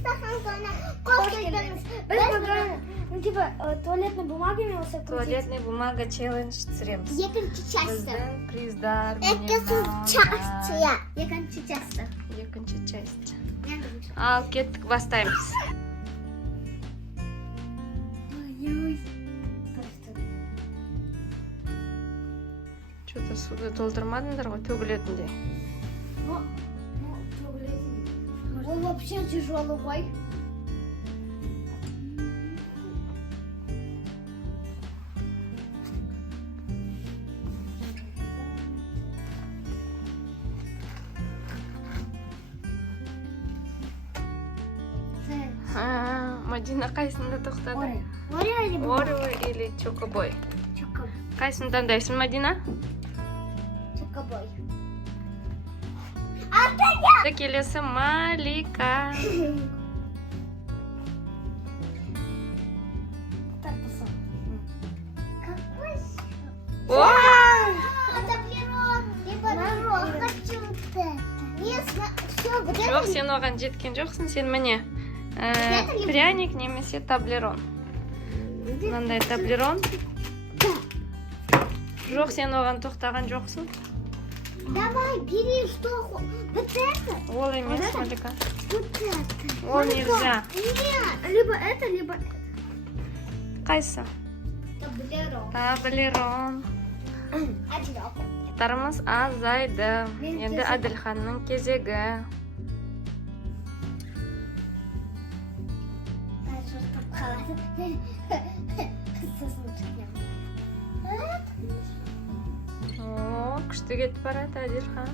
стақан тона қош келдіңіз. Біз бүгін туалетный бумагамен осы Туалетный бумага челлендж түсіреміз. екінші часті. Біздің приздар Екінші часті. Екінші часть. Ал кеттік, бастаймыз. Что-то суды толтырмадыңдар ғой, төгілетіндей. Он вообще тяжелый ғой. Мадина қайсында тоқтады? Орео или чокобой? Чокобой. Қайсын таңдайсың, Мадина? Чокобой. Келесі Малика. Какой? О! Хочу вот это. Все, вот Жоқ, сен оған жеткен жоқсың, сен міне. Пряник немесе таблерон. Мынандай таблерон. Жоқ, сен оған тоқтаған жоқсың. Давай, бери, что вот это. Ол емес, Вот это? Малика. Вот это. Ол нельзя. Нет, либо это, либо это. Қайсы? Таблерон. Таблерон. Одинаково. Тарымыз азайды. Мен Енді кезегі. Әділханның кезегі. О, күшті кетіп барады Әділхан.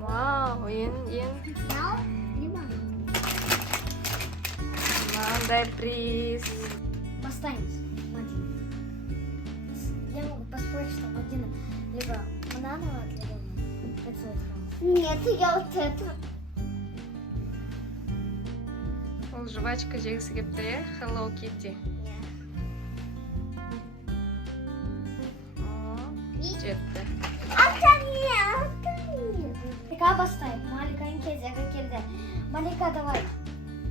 Вау, ең. Мынандай приз. Поставим. Я могу поспорить, что Мадина либо банановая, либо это. Нет, я вот это. Ол жвачка жегісі кеп тұр, е? Hello Kitty. О, жетті. Малика поставим. Малика инкезия келді. Малика, давай.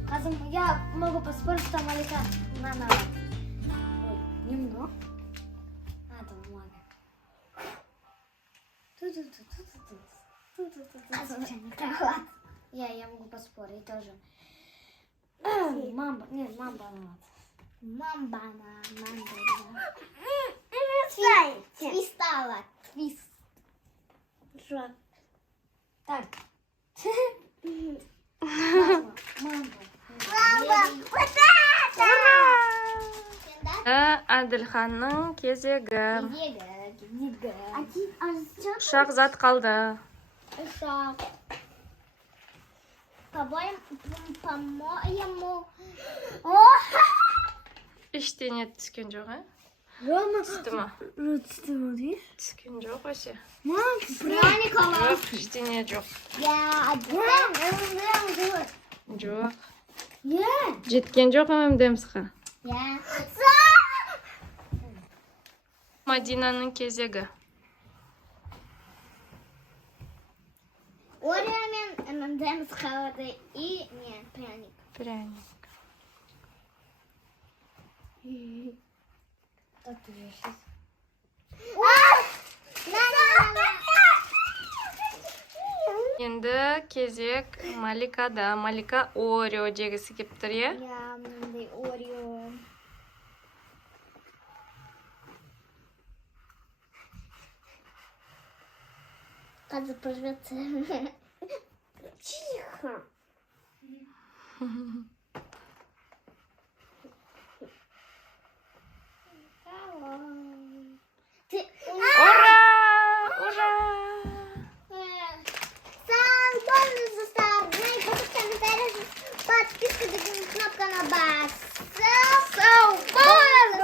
Қазір я могу поспорить, что Малика банановая. Ой, немного. Это бумага. Я могу поспорить тоже. Мамба, нет, мамба банановая. Твистала. Твист. Так. Мамба. Вот это! Әділханның кезегі. Кезегі. Ұшақ зат қалды. Ұшақ. По-моему... Ештеңе түскен жоқ, е? Түсті ма? Түсті ма дейш? Түскен жоқ өсе. Пряник алам. Жоқ, ештеңе жоқ. Жоқ. Жеткен жоқ ММДМС-ға. Мадинаның кезегі. Орео мен ММДМС қалады и не, пряник. Пряник. Енді кезек Маликада. Малика Орео жегісі кеп тұр, е? Я мындай Орео. Қазір порвется. Тихо. Ура! Ура! Ставь бонусы, ставь лайк, поставь комментарий, подписка, кнопка на бас. Бонус!